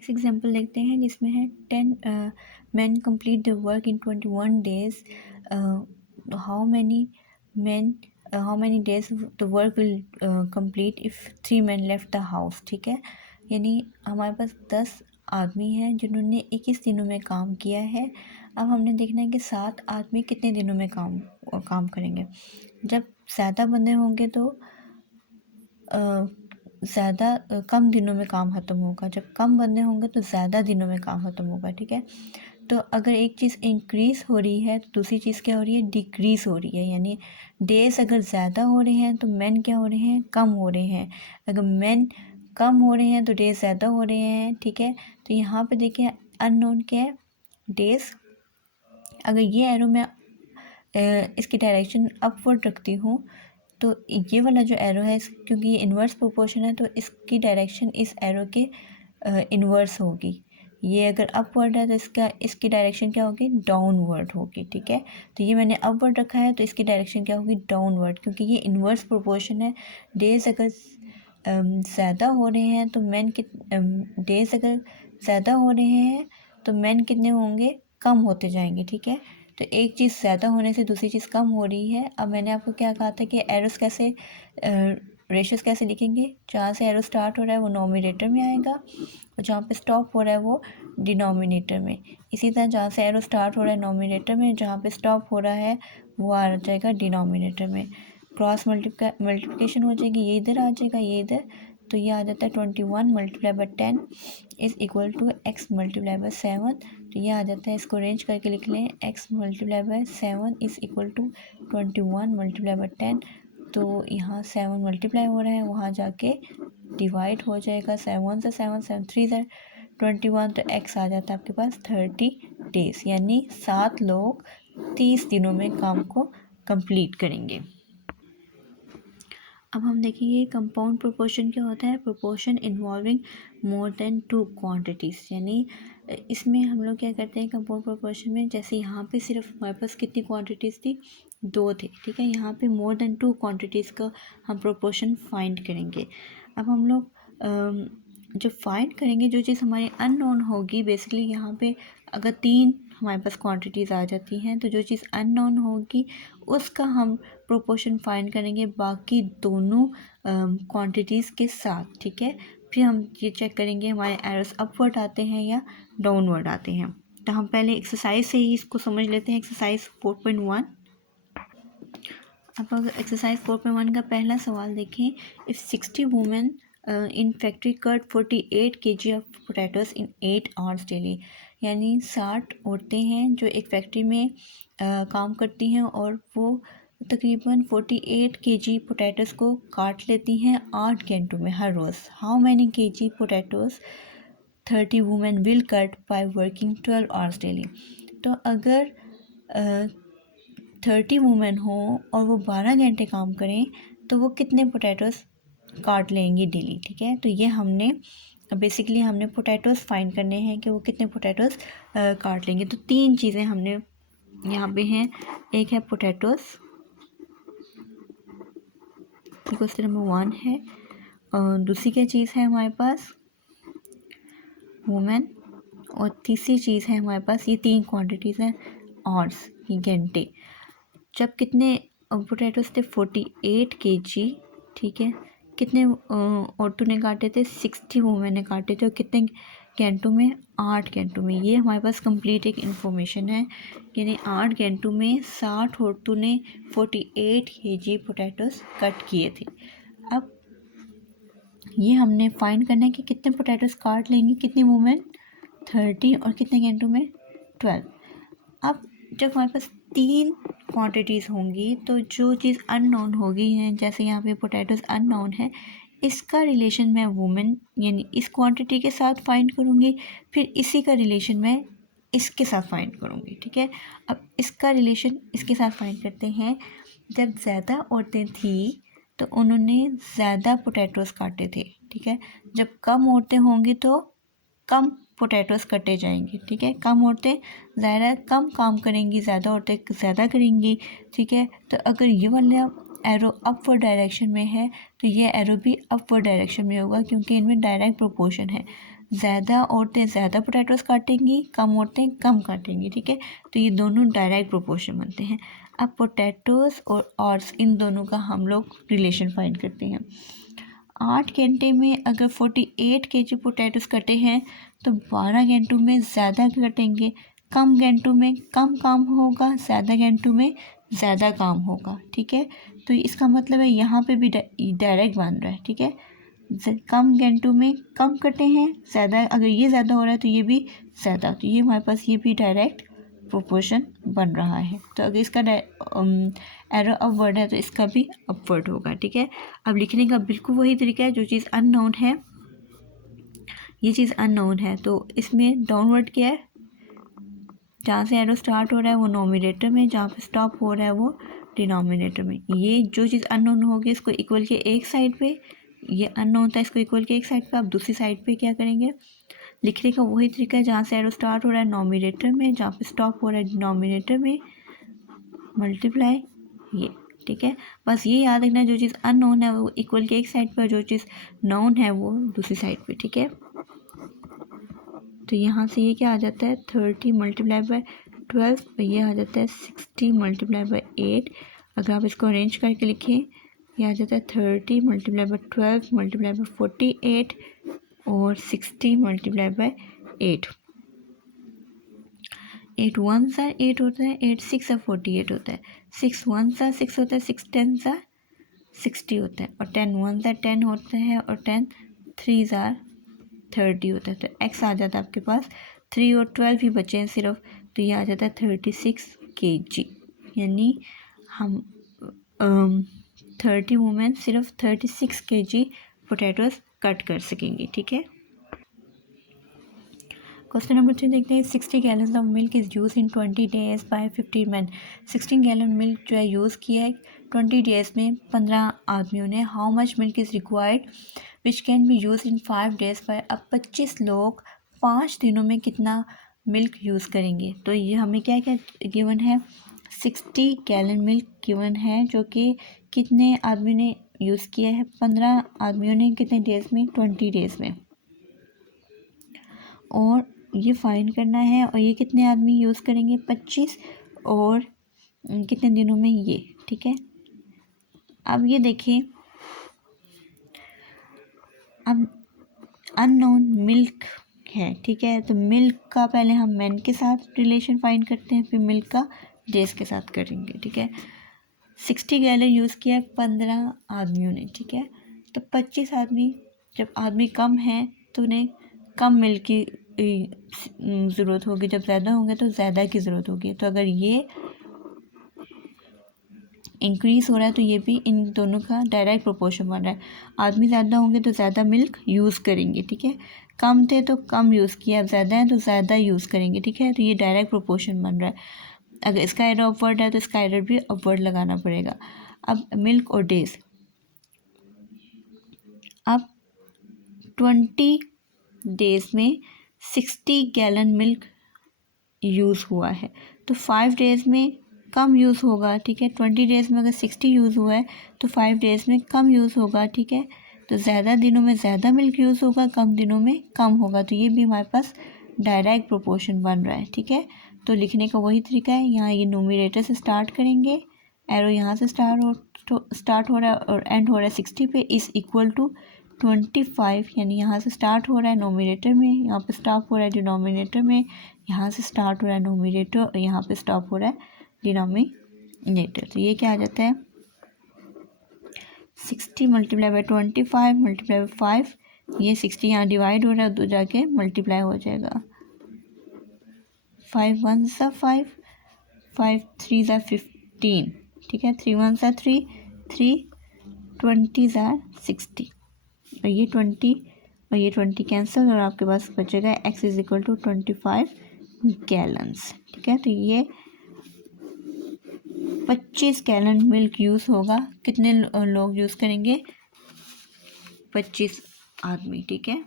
Next example देखते हैं जिसमें है 10 men complete the work in 21 days. How many men how many days the work will complete if 3 men left the house. ठीक है, यानी हमारे पास 10 आदमी हैं जिन्होंने 21 दिनों में काम किया है। अब हमने देखना है कि 7 आदमी कितने दिनों में काम करेंगे। जब ज़्यादा बंदे होंगे तो कम दिनों में काम ख़त्म होगा, जब कम बंदे होंगे तो ज़्यादा दिनों में काम ख़त्म होगा। ठीक है, तो अगर एक चीज़ इंक्रीज़ हो रही है तो दूसरी चीज़ क्या हो रही है, डिक्रीज़ हो रही है। यानी डेज अगर ज़्यादा हो रहे हैं तो मैन क्या हो रहे हैं, कम हो रहे हैं। अगर मैन कम हो रहे हैं तो डेज ज़्यादा हो रहे हैं। ठीक है, तो यहाँ पे देखिए अननोन क्या है, डेज। अगर ये एरो में इसकी डायरेक्शन अपवर्ड रखती हूँ तो ये वाला जो एरो है क्योंकि ये इन्वर्स प्रोपोर्शन है तो इसकी डायरेक्शन इस एरो के इन्वर्स होगी। ये अगर अपवर्ड है तो इसकी डायरेक्शन क्या होगी, डाउनवर्ड होगी। ठीक है, तो ये मैंने अपवर्ड रखा है तो इसकी डायरेक्शन क्या होगी, डाउनवर्ड, क्योंकि ये इन्वर्स प्रोपोर्शन है। डेज अगर ज़्यादा हो रहे हैं तो डेज अगर ज़्यादा हो रहे हैं तो मैन कितने होंगे, कम होते जाएंगे। ठीक है, तो एक चीज़ ज़्यादा होने से दूसरी चीज़ कम हो रही है। अब मैंने आपको क्या कहा था कि एरोस कैसे रेशियोज़ कैसे लिखेंगे, जहाँ से एरो स्टार्ट हो रहा है वो नोमिनेटर में आएगा और जहाँ पे स्टॉप हो रहा है वो डिनोमिनेटर में। इसी तरह जहाँ से एरो स्टार्ट हो रहा है नोमिनेटर में, जहाँ पे स्टॉप हो रहा है वो आ जाएगा डिनोमिनेटर में। क्रॉस मल्टीप्लिकेशन हो जाएगी, ये इधर आ जाएगा, ये इधर, तो ये आ जाता है 21 multiply by 10 is equal to x multiply by 7। तो ये आ जाता है, इसको अरेंज करके लिख लें, x multiply by 7 is equal to 21 multiply by 10। तो यहाँ 7 मल्टीप्लाई हो रहा है, वहाँ जाके डिवाइड हो जाएगा, 7 से 7 7 3 से 21, तो x आ जाता है आपके पास 30 डेज़, यानी 7 लोग 30 दिनों में काम को कंप्लीट करेंगे। अब हम देखेंगे कंपाउंड प्रोपोर्शन क्या होता है, proportion involving more than 2 quantities. यानी इसमें हम लोग क्या करते हैं कंपाउंड प्रोपोर्शन में, जैसे यहाँ पे सिर्फ हमारे पास कितनी क्वांटिटीज़ थी, 2 थे। ठीक है, यहाँ पे मोर देन 2 क्वांटिटीज़ का हम प्रोपोर्शन फाइंड करेंगे। अब हम लोग जब फाइंड करेंगे जो चीज़ हमारी अननोन होगी, बेसिकली यहाँ पे अगर 3 हमारे पास क्वांटिटीज़ आ जाती हैं तो जो चीज़ अननोन होगी उसका हम प्रोपोर्शन फाइंड करेंगे बाकी दोनों क्वांटिटीज़ के साथ। ठीक है, फिर हम ये चेक करेंगे हमारे एरोस अपवर्ड आते हैं या डाउनवर्ड आते हैं। तो हम पहले एक्सरसाइज से ही इसको समझ लेते हैं। एक्सरसाइज 4.1। अब अगर एक्सरसाइज 4.1 का पहला सवाल देखें, if 60 women in factory cut 48 kg of potatoes in 8 hours daily. यानी 60 औरतें हैं जो एक फैक्ट्री में काम करती हैं और वो तकरीबन 48 kg पोटैटोज़ को काट लेती हैं 8 घंटों में हर रोज़। How many kg potatoes 30 women will cut by working 12 hours daily. तो अगर 30 वुमेन हो और वो 12 घंटे काम करें तो वो कितने पोटैटोज़ काट लेंगी डेली। ठीक है, तो ये हमने बेसिकली पोटैटोज़ फाइंड करने हैं कि वो कितने पोटैटोज़ काट लेंगे। तो 3 चीज़ें हमने यहाँ पे हैं, एक है पोटैटोज़, क्वेश्चन नंबर 1 है, और दूसरी क्या चीज़ है हमारे पास, वुमेन, और तीसरी चीज़ है हमारे पास, ये 3 क्वांटिटीज़ हैं आवर्स की, घंटे। जब कितने पोटैटोज़ थे, 48 kg। ठीक है, कितने औरतों ने काटे थे, 60 वुमेन ने काटे थे, और कितने घंटों में, 8 घंटों में। ये हमारे पास कंप्लीट एक इन्फॉर्मेशन है, यानी 8 घंटों में 60 औरतों ने 48 kg पोटैटोज़ कट किए थे। अब ये हमने फाइंड करना है कि कितने पोटैटोज़ काट लेंगी कितनी वुमेन, 30, और कितने घंटों में, 12। अब जब हमारे पास 3 क्वांटिटीज़ होंगी तो जो चीज़ अननोन होगी है, जैसे यहाँ पे पोटैटोज़ अननोन है, इसका रिलेशन मैं वुमेन यानी इस क्वांटिटी के साथ फाइंड करूँगी, फिर इसी का रिलेशन मैं इसके साथ फाइंड करूँगी। ठीक है, अब इसका रिलेशन इसके साथ फाइंड करते हैं। जब ज़्यादा औरतें थी तो उन्होंने ज़्यादा पोटैटोज़ काटे थे। ठीक है, जब कम औरतें होंगी तो कम पोटैटोज़ कटे जाएंगे। ठीक है, कम औरतें ज़्यादा कम काम करेंगी, ज़्यादा औरतें ज़्यादा करेंगी। ठीक है, तो अगर ये वाला एरो अपवर्ड डायरेक्शन में है तो ये एरो भी अपवर्ड डायरेक्शन में होगा, क्योंकि इनमें डायरेक्ट प्रोपोर्शन है। ज़्यादा औरतें ज़्यादा पोटैटोज़ काटेंगी, कम औरतें कम काटेंगी, ठीक है। तो ये दोनों डायरेक्ट प्रोपोर्शन बनते हैं। अब पोटैटोज़ और ऑर्स इन दोनों का हम लोग रिलेशन फाइंड करते हैं। 8 घंटे में अगर 48 kg पोटैटोज़ कटे हैं तो 12 घंटों में ज़्यादा कटेंगे, कम घंटों में कम काम होगा, ज़्यादा घंटों में ज़्यादा काम होगा, ठीक है। तो इसका मतलब है यहाँ पे भी डायरेक्ट बन रहा है, ठीक है। कम घंटों में कम कटे हैं, ज़्यादा अगर ये ज़्यादा हो रहा है तो ये भी ज़्यादा, तो ये हमारे पास ये भी डायरेक्ट प्रोपोर्शन बन रहा है। तो अगर इसका एरो अपवर्ड है तो इसका भी अपवर्ड होगा, ठीक है। अब लिखने का बिल्कुल वही तरीका है, जो चीज़ अननोन है, ये चीज़ अननोन है तो इसमें डाउनवर्ड क्या है, जहाँ से एरो स्टार्ट हो रहा है वो नोमिनेटर में, जहाँ पे स्टॉप हो रहा है वो डिनोमिनेटर में। ये जो चीज़ अननोन होगी इसको इक्वल के एक साइड पे, ये अननोन था इसको इक्वल के एक साइड पे, आप दूसरी साइड पे क्या करेंगे, लिखने का वही तरीका है, जहाँ से एरो स्टार्ट हो रहा है नोमिनेटर में, जहाँ पे स्टॉप हो रहा है डिनोमिनेटर में, मल्टीप्लाई ये, ठीक है। बस ये याद रखना, जो चीज़ अननोन है वो इक्वल के एक साइड पर, जो चीज़ नोन है वो दूसरी साइड पे, ठीक है। तो यहाँ से ये क्या आ जाता है 30 मल्टीप्लाई बाय 12, ये आ जाता है 60 मल्टीप्लाई बाय 8। अगर आप इसको अरेंज करके लिखें, ये आ जाता है 30 मल्टीप्लाई बाय 12 मल्टीप्लाई बाय 48 और 60 मल्टीप्लाई बाय 8। 8 1 सा 8 होता है, 8 6 सा 48 होता है, 6 1 सा 6 होता है, 6 10 सा 60 होता है, और 10 1 सा 10 होता है, और 10 3 सा 30 होता है। तो x आ जाता है आपके पास 3 और 12 ही बचे हैं सिर्फ, तो ये आ जाता है 36 kg। यानी हम 30 वुमेन सिर्फ 36 kg पोटैटोज़ कट कर सकेंगी, ठीक है। क्वेश्चन नंबर 3 देखते हैं, 60 gallon of milk is use in 20 days by 15 man. 16 gallon milk जो है यूज़ किया है 20 डेज़ में 15 आदमियों ने। How much milk is required which can be use in 5 days by. अब 25 लोग 5 दिनों में कितना मिल्क यूज़ करेंगे। तो ये हमें क्या क्या गिवन है, 60 गैलन मिल्क गिवन है, जो कि कितने आदमी ने यूज़ किया है, 15 आदमियों ने, कितने डेज़ में, 20 डेज़ में, और ये फाइंड करना है। और ये कितने आदमी यूज़ करेंगे, 25, और कितने दिनों में ये, ठीक है। अब ये देखें, अब अननोन मिल्क है, ठीक है। तो मिल्क का पहले हम मैन के साथ रिलेशन फाइंड करते हैं, फिर मिल्क का डेज के साथ करेंगे, ठीक है। 60 गैलन यूज़ किया 15 आदमियों ने, ठीक है। तो 25 आदमी, जब आदमी कम है तो उन्हें कम मिल्क की ज़रूरत होगी, जब ज़्यादा होंगे तो ज़्यादा की ज़रूरत होगी। तो अगर ये इंक्रीज़ हो रहा है तो ये भी इन दोनों का डायरेक्ट प्रोपोर्शन बन रहा है। आदमी ज़्यादा होंगे तो ज़्यादा मिल्क यूज़ करेंगे, ठीक है। कम थे तो कम यूज़ किया, अब ज़्यादा है तो ज़्यादा यूज़ करेंगे, ठीक है। तो ये डायरेक्ट प्रोपोर्शन बन रहा है। अगर इसका एरर अपवर्ड है तो इसका एरर भी अपवर्ड लगाना पड़ेगा। अब मिल्क और डेज, अब 20 डेज़ में 60 गैलन मिल्क यूज़ हुआ है, तो 5 डेज़ में कम यूज़ होगा, ठीक है। 20 डेज़ में अगर 60 यूज़ हुआ है तो 5 डेज़ में कम यूज़ होगा, ठीक है। तो ज़्यादा दिनों में ज़्यादा मिल्क यूज़ होगा, कम दिनों में कम होगा। तो ये भी हमारे पास डायरेक्ट प्रोपोर्शन बन रहा है, ठीक है। तो लिखने का वही तरीका है, यहाँ ये न्यूमरेटर से स्टार्ट करेंगे, एरो यहाँ से स्टार्ट हो रहा है और एंड हो रहा है 60 पे, इज़ इक्वल टू 25, यानी यहाँ से स्टार्ट हो रहा है नोमिनेटर में, यहाँ पे स्टॉप हो रहा है डिनोमिनेटर में, यहाँ से स्टार्ट हो रहा है नोमिनेटर और यहाँ पे स्टॉप हो रहा है डिनोमिनेटर। तो ये क्या आ जाता है 60 मल्टीप्लाई बाई 25 मल्टीप्लाई बाई 5, ये 60 यहाँ डिवाइड हो रहा है तो जाके मल्टीप्लाई हो जाएगा। 5 1 सा 5, 5 3 सा 15, ठीक है। 3 1 सा 3, 3 20 सा 60, और ये 20 और ये 20 कैंसिल, और आपके पास बचेगा x is equal to 25 gallons, ठीक है। तो ये 25 गैलन मिल्क यूज़ होगा, कितने लोग यूज़ करेंगे, 25 आदमी, ठीक है।